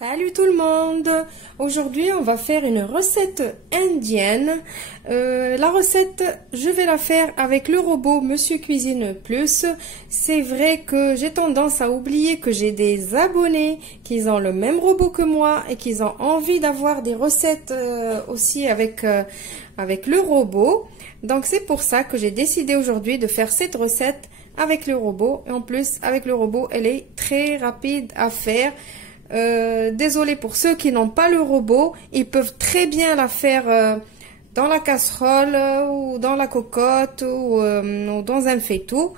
Salut tout le monde! Aujourd'hui on va faire une recette indienne. La recette, je vais la faire avec le robot Monsieur Cuisine Plus. C'est vrai que j'ai tendance à oublier que j'ai des abonnés qui ont le même robot que moi et qui ont envie d'avoir des recettes aussi avec le robot. Donc c'est pour ça que j'ai décidé aujourd'hui de faire cette recette avec le robot. Et en plus avec le robot, elle est très rapide à faire. Désolé pour ceux qui n'ont pas le robot, ils peuvent très bien la faire dans la casserole ou dans la cocotte ou dans un faitout.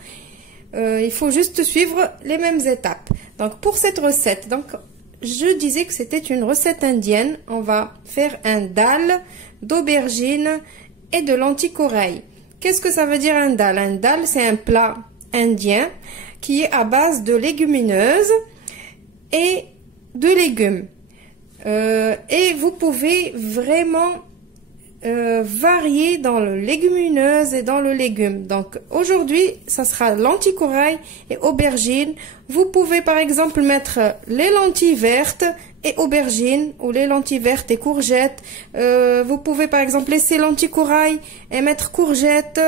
Il faut juste suivre les mêmes étapes. Donc pour cette recette, je disais que c'était une recette indienne. On va faire un dal d'aubergine et de lentilles corail. Qu'est-ce que ça veut dire un dal? Un dal, c'est un plat indien qui est à base de légumineuses et de légumes. Et vous pouvez vraiment varier dans le légumineuse et dans le légume. Donc aujourd'hui, ça sera lentilles corail et aubergine. Vous pouvez par exemple mettre les lentilles vertes et aubergines ou les lentilles vertes et courgettes. Vous pouvez par exemple laisser lentilles corail et mettre courgettes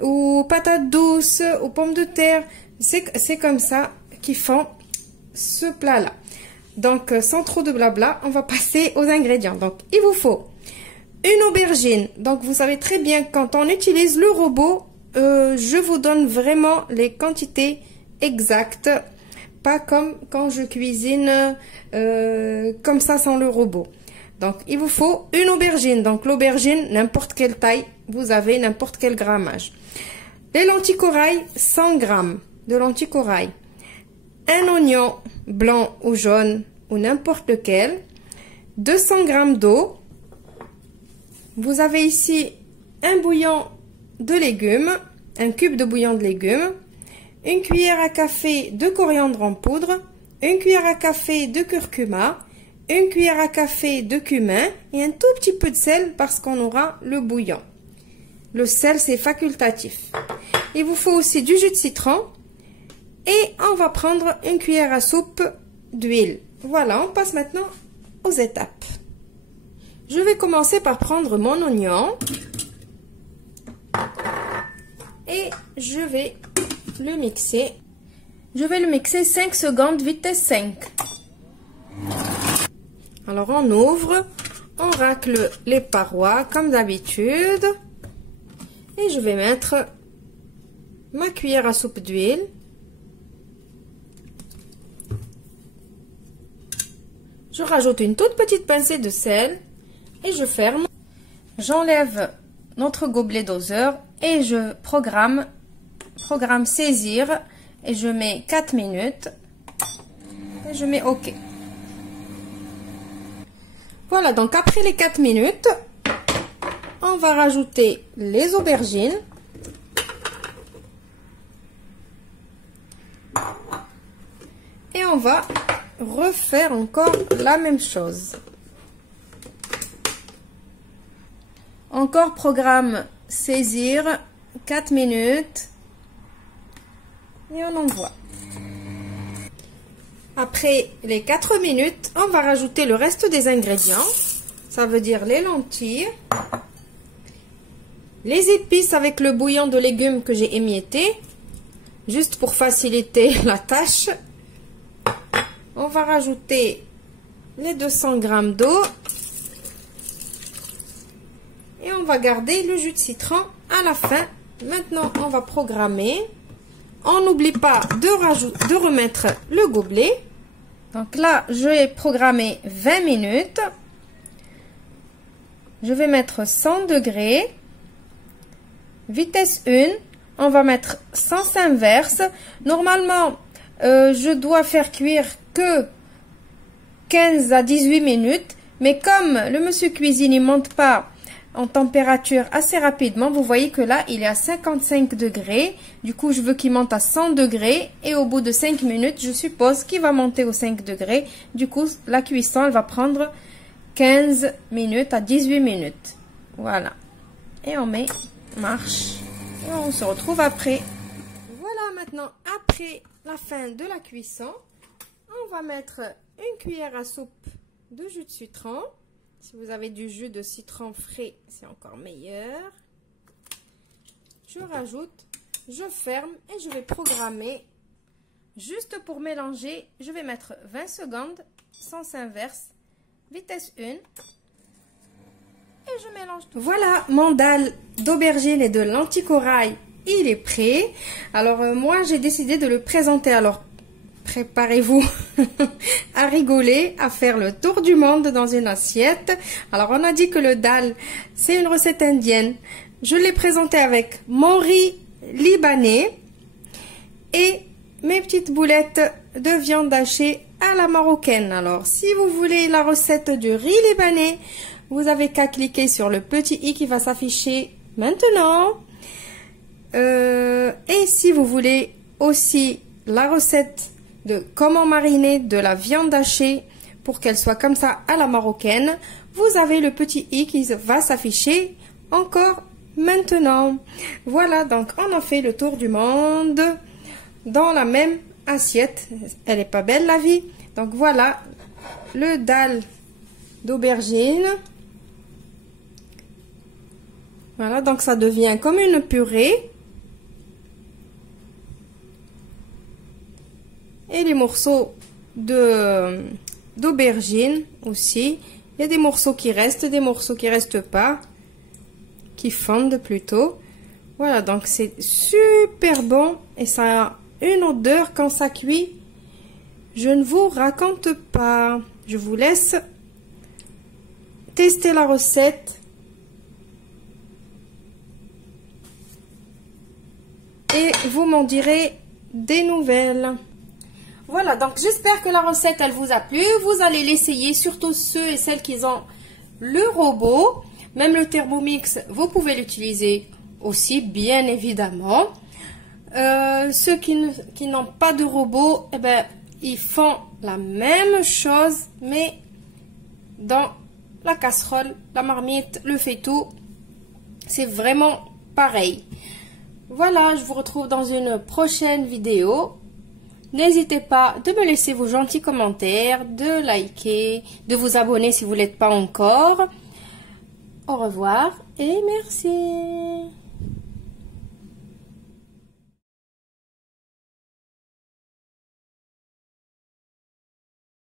ou patates douces ou pommes de terre. C'est comme ça qu'ils font ce plat-là. Donc, sans trop de blabla, on va passer aux ingrédients. Donc, il vous faut une aubergine. Donc, vous savez très bien, quand on utilise le robot, je vous donne vraiment les quantités exactes. Pas comme quand je cuisine comme ça sans le robot. Donc, il vous faut une aubergine. Donc, l'aubergine, n'importe quelle taille, vous avez n'importe quel grammage. Les lentilles corail, 100 grammes de lentilles corail. Un oignon blanc ou jaune ou n'importe lequel, 200 grammes d'eau. Vous avez ici un bouillon de légumes, un cube de bouillon de légumes, une cuillère à café de coriandre en poudre, une cuillère à café de curcuma, une cuillère à café de cumin et un tout petit peu de sel parce qu'on aura le bouillon. Le sel, c'est facultatif. Il vous faut aussi du jus de citron. Et on va prendre une cuillère à soupe d'huile. Voilà, on passe maintenant aux étapes. Je vais commencer par prendre mon oignon. Et je vais le mixer. Je vais le mixer 5 secondes, vitesse 5. Alors on ouvre, on racle les parois comme d'habitude. Et je vais mettre ma cuillère à soupe d'huile. Je rajoute une toute petite pincée de sel et je ferme. J'enlève notre gobelet doseur et je programme saisir et je mets 4 minutes et je mets OK. Voilà, donc après les 4 minutes, on va rajouter les aubergines. Et on va refaire encore la même chose. Encore programme saisir 4 minutes et on envoie. Après les 4 minutes, on va rajouter le reste des ingrédients. Ça veut dire les lentilles, les épices avec le bouillon de légumes que j'ai émietté, juste pour faciliter la tâche. On va rajouter les 200 grammes d'eau et on va garder le jus de citron à la fin. Maintenant, on va programmer. On n'oublie pas de remettre le gobelet. Donc là, je vais programmer 20 minutes. Je vais mettre 100 degrés. Vitesse 1. On va mettre sens inverse. Normalement, je dois faire cuire que 15 à 18 minutes, mais comme le monsieur cuisine ne monte pas en température assez rapidement, vous voyez que là il est à 55 degrés, du coup je veux qu'il monte à 100 degrés et au bout de 5 minutes je suppose qu'il va monter aux 5 degrés, du coup la cuisson elle va prendre 15 minutes à 18 minutes. Voilà, et on met marche et on se retrouve après. Voilà, maintenant après la fin de la cuisson, On va mettre une cuillère à soupe de jus de citron. Si vous avez du jus de citron frais, c'est encore meilleur. Je rajoute, je ferme et je vais programmer. Juste pour mélanger, je vais mettre 20 secondes, sens inverse, vitesse 1. Et je mélange tout. Voilà, mon dalle d'aubergine et de lentilles corail, il est prêt. Alors moi, j'ai décidé de le présenter. Alors, préparez-vous à rigoler, à faire le tour du monde dans une assiette. Alors, on a dit que le dal, c'est une recette indienne. Je l'ai présenté avec mon riz libanais et mes petites boulettes de viande hachée à la marocaine. Alors, si vous voulez la recette du riz libanais, vous avez qu'à cliquer sur le petit i qui va s'afficher maintenant. Et si vous voulez aussi la recette de comment mariner de la viande hachée pour qu'elle soit comme ça à la marocaine, vous avez le petit i qui va s'afficher encore maintenant. Voilà, donc on a fait le tour du monde dans la même assiette. Elle est pas belle la vie. Donc voilà le dalle d'aubergine. Voilà, donc ça devient comme une purée. Et les morceaux d'aubergine aussi. Il y a des morceaux qui restent, des morceaux qui restent pas, qui fondent plutôt. Voilà, donc c'est super bon et ça a une odeur quand ça cuit. Je ne vous raconte pas. Je vous laisse tester la recette. Et vous m'en direz des nouvelles. Voilà, donc j'espère que la recette, elle vous a plu. Vous allez l'essayer, surtout ceux et celles qui ont le robot. Même le Thermomix, vous pouvez l'utiliser aussi, bien évidemment. Ceux qui n'ont pas de robot, eh ben, ils font la même chose, mais dans la casserole, la marmite, le faitout, c'est vraiment pareil. Voilà, je vous retrouve dans une prochaine vidéo. N'hésitez pas de me laisser vos gentils commentaires, de liker, de vous abonner si vous ne l'êtes pas encore. Au revoir et merci.